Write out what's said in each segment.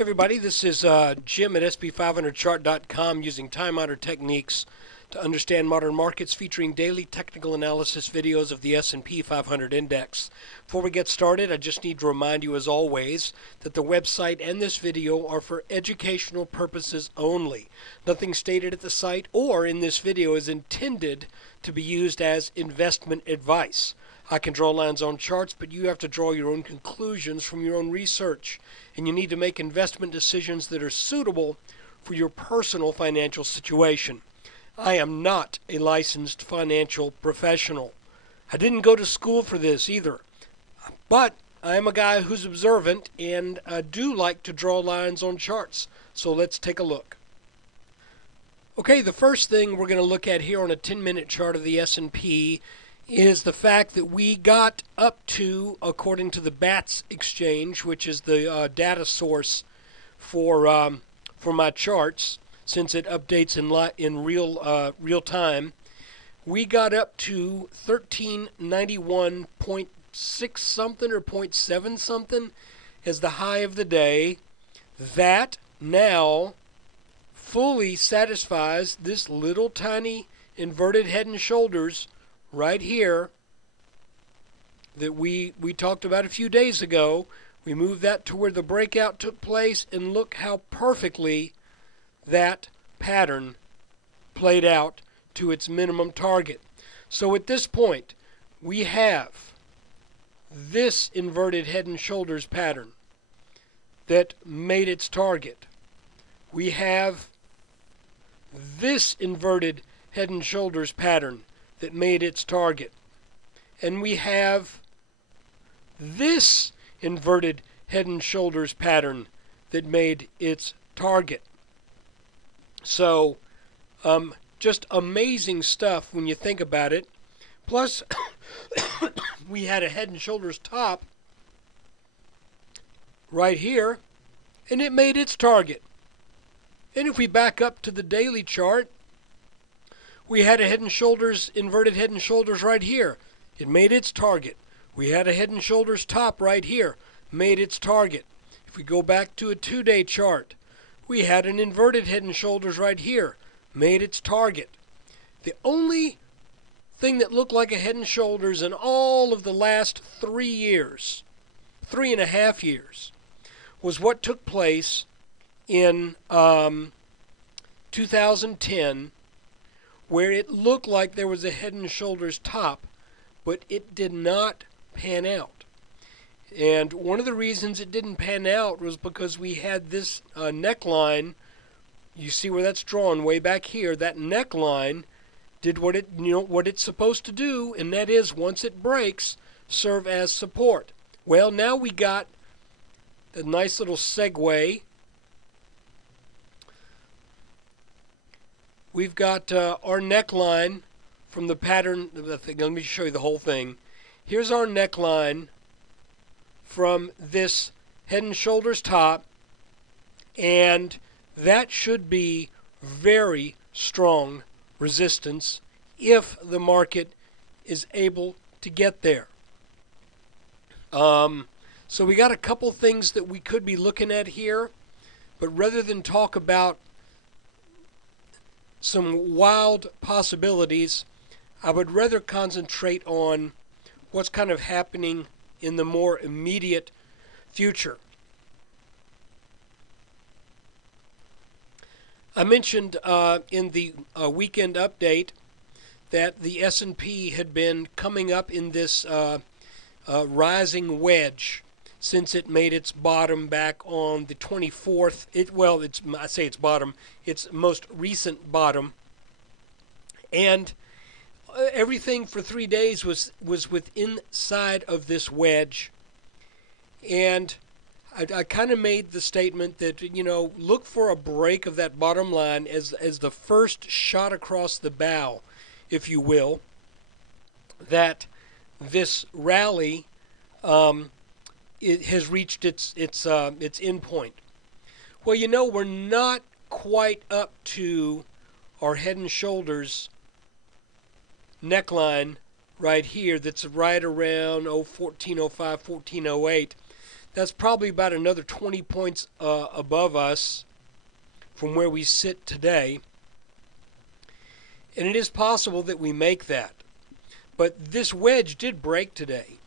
Hey everybody, this is Jim at SB500chart.com using time-honored techniques to understand modern markets, featuring daily technical analysis videos of the S&P 500 index. Before we get started, I just need to remind you, as always, that the website and this video are for educational purposes only. Nothing stated at the site or in this video is intended to be used as investment advice. I can draw lines on charts, but you have to draw your own conclusions from your own research, and you need to make investment decisions that are suitable for your personal financial situation. I am not a licensed financial professional. I didn't go to school for this either, but I am a guy who's observant, and I do like to draw lines on charts. So let's take a look. Okay, the first thing we're going to look at here on a 10-minute chart of the S&P is the fact that we got up to, according to the BATS exchange, which is the data source for my charts, since it updates in real time, we got up to 1391.6 something or .7 something as the high of the day. That now fully satisfies this little tiny inverted head and shoulders right here that we talked about a few days ago. We moved that to where the breakout took place, and look how perfectly that pattern played out to its minimum target. So at this point, we have this inverted head and shoulders pattern that made its target. We have this inverted head and shoulders pattern that made its target. And we have this inverted head and shoulders pattern that made its target. So, just amazing stuff when you think about it. Plus, we had a head and shoulders top right here, and it made its target. And if we back up to the daily chart, we had a head and shoulders, inverted head and shoulders right here. It made its target. We had a head and shoulders top right here, made its target. If we go back to a 2-day chart, we had an inverted head and shoulders right here, made its target. The only thing that looked like a head and shoulders in all of the last 3 years, 3.5 years, was what took place in 2010, where it looked like there was a head and shoulders top, but it did not pan out. And one of the reasons it didn't pan out was because we had this neckline. You see where that's drawn way back here. That neckline did what it's supposed to do, and that is, once it breaks, serve as support. Well, now we got a nice little segue. We've got our neckline from the pattern. Let me show you the whole thing. Here's our neckline from this head and shoulders top, and that should be very strong resistance if the market is able to get there. So we got a couple things that we could be looking at here, but rather than talk about some wild possibilities, I would rather concentrate on what's kind of happening in the more immediate future. I mentioned in the weekend update that the S&P had been coming up in this rising wedge since it made its bottom back on the 24th. I say its bottom, its most recent bottom. And everything for 3 days was inside of this wedge. And I kind of made the statement that, look for a break of that bottom line as the first shot across the bow, if you will, that this rally it has reached its end point. Well, we're not quite up to our head and shoulders neckline right here that's right around 1405, 1408. That's probably about another 20 points above us from where we sit today. And it is possible that we make that. But this wedge did break today.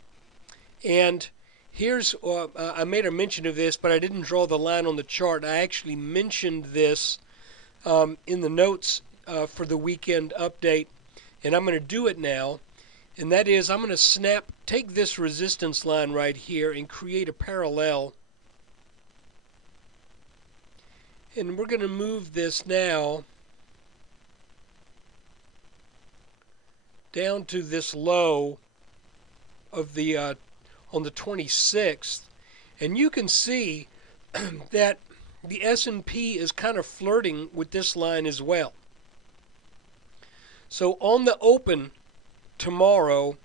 And here's, I made a mention of this, but I didn't draw the line on the chart. I actually mentioned this in the notes for the weekend update, and I'm going to do it now. And that is, I'm going to take this resistance line right here and create a parallel. And we're going to move this now down to this low of the on the 26th, and you can see that the S&P is kind of flirting with this line as well. So on the open tomorrow,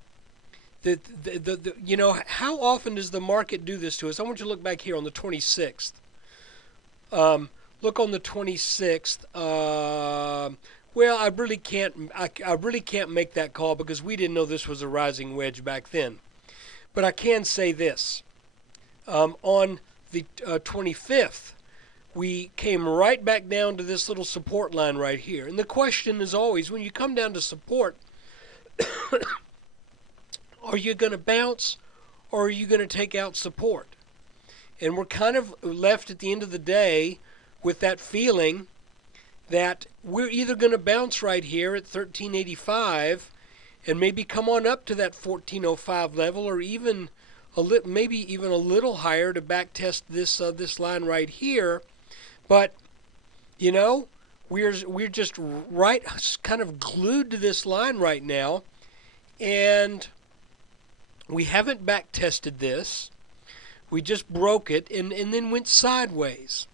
you know, how often does the market do this to us? I want you to look back here on the 26th. Look on the 26th. Well, I really can't make that call because we didn't know this was a rising wedge back then. But I can say this. On the 25th, we came right back down to this little support line right here. And the question is always, when you come down to support, are you going to bounce or are you going to take out support? And we're kind of left at the end of the day with that feeling that we're either going to bounce right here at 1385 and maybe come on up to that 1405 level, or even maybe even a little higher to back test this line right here. But you know, we're just right kind of glued to this line right now, and we haven't back tested this. We just broke it and then went sideways.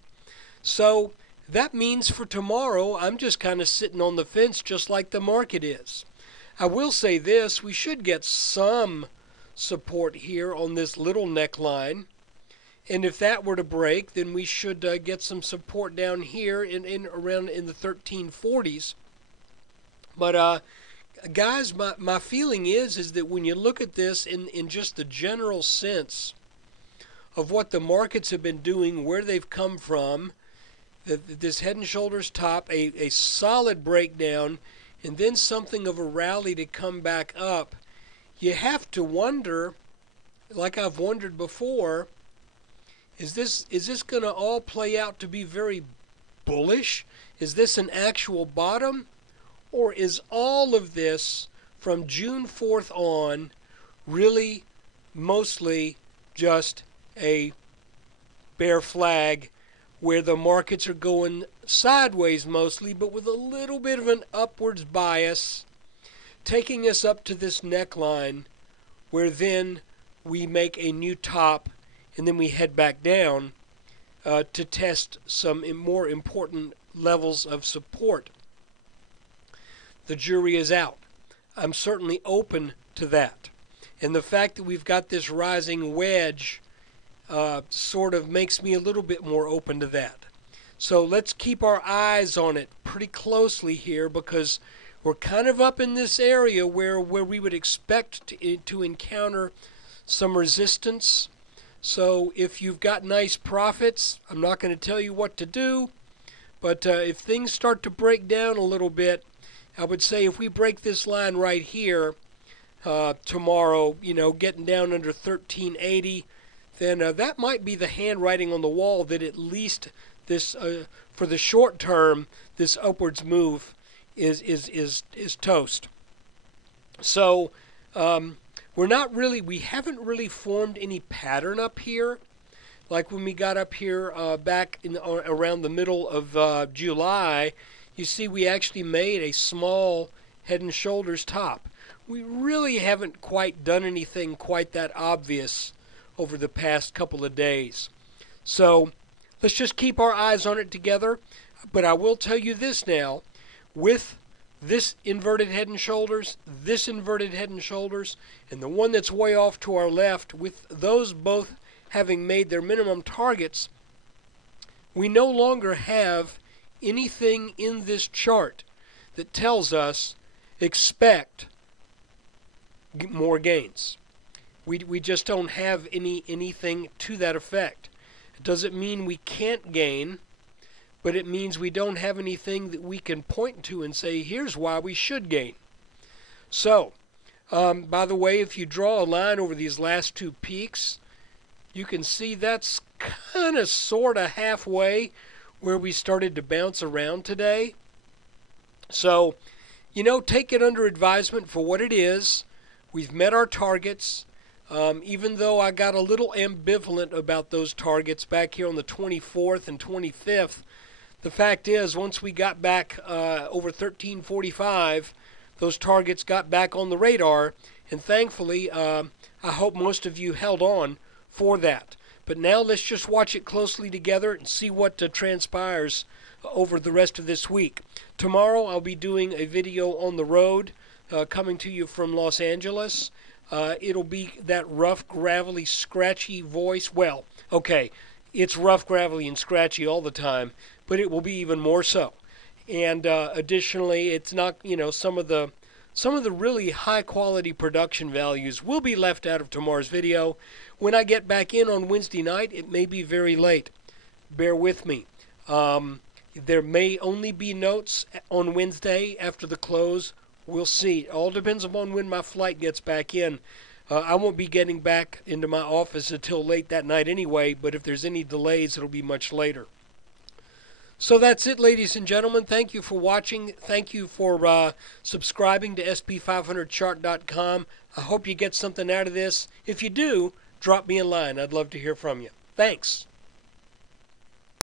So that means for tomorrow, I'm just kind of sitting on the fence just like the market is. I will say this, we should get some support here on this little neckline. And if that were to break, then we should get some support down here around in the 1340s. But guys, my feeling is that when you look at this in just the general sense of what the markets have been doing, where they've come from, this head and shoulders top, a solid breakdown, and then something of a rally to come back up, you have to wonder, like I've wondered before, is this going to all play out to be very bullish? Is this an actual bottom? Or is all of this from June 4th on really mostly just a bear flag where the markets are going sideways mostly, but with a little bit of an upwards bias, taking us up to this neckline, where then we make a new top and then we head back down to test some more important levels of support? The jury is out. I'm certainly open to that. And the fact that we've got this rising wedge sort of makes me a little bit more open to that. So let's keep our eyes on it pretty closely here, because we're kind of up in this area where we would expect to encounter some resistance. So if you've got nice profits, I'm not going to tell you what to do, but if things start to break down a little bit, I would say if we break this line right here tomorrow, you know, getting down under 1380, then that might be the handwriting on the wall that at least this, for the short term, this upwards move is toast. So we haven't really formed any pattern up here, like when we got up here back around the middle of July. You see, we actually made a small head and shoulders top. We really haven't quite done anything quite that obvious over the past couple of days. So let's just keep our eyes on it together. But I will tell you this now, with this inverted head and shoulders, this inverted head and shoulders, and the one that's way off to our left, with those both having made their minimum targets, we no longer have anything in this chart that tells us expect more gains. We just don't have anything to that effect. It doesn't mean we can't gain, but it means we don't have anything that we can point to and say, here's why we should gain. So, by the way, if you draw a line over these last two peaks, you can see that's kind of sort of halfway where we started to bounce around today. So, take it under advisement for what it is. We've met our targets. Even though I got a little ambivalent about those targets back here on the 24th and 25th, the fact is, once we got back over 1345, those targets got back on the radar, and thankfully, I hope most of you held on for that. But now let's just watch it closely together and see what transpires over the rest of this week. Tomorrow I'll be doing a video on the road, coming to you from Los Angeles. It'll be that rough, gravelly, scratchy voice. Well, okay, it's rough, gravelly, and scratchy all the time, but it will be even more so. And additionally, it's not, some of the really high-quality production values will be left out of tomorrow's video. When I get back in on Wednesday night, it may be very late. Bear with me. There may only be notes on Wednesday after the close. We'll see. It all depends upon when my flight gets back in. I won't be getting back into my office until late that night anyway, but if there's any delays, it'll be much later. So that's it, ladies and gentlemen. Thank you for watching. Thank you for subscribing to SP500chart.com. I hope you get something out of this. If you do, drop me a line. I'd love to hear from you. Thanks.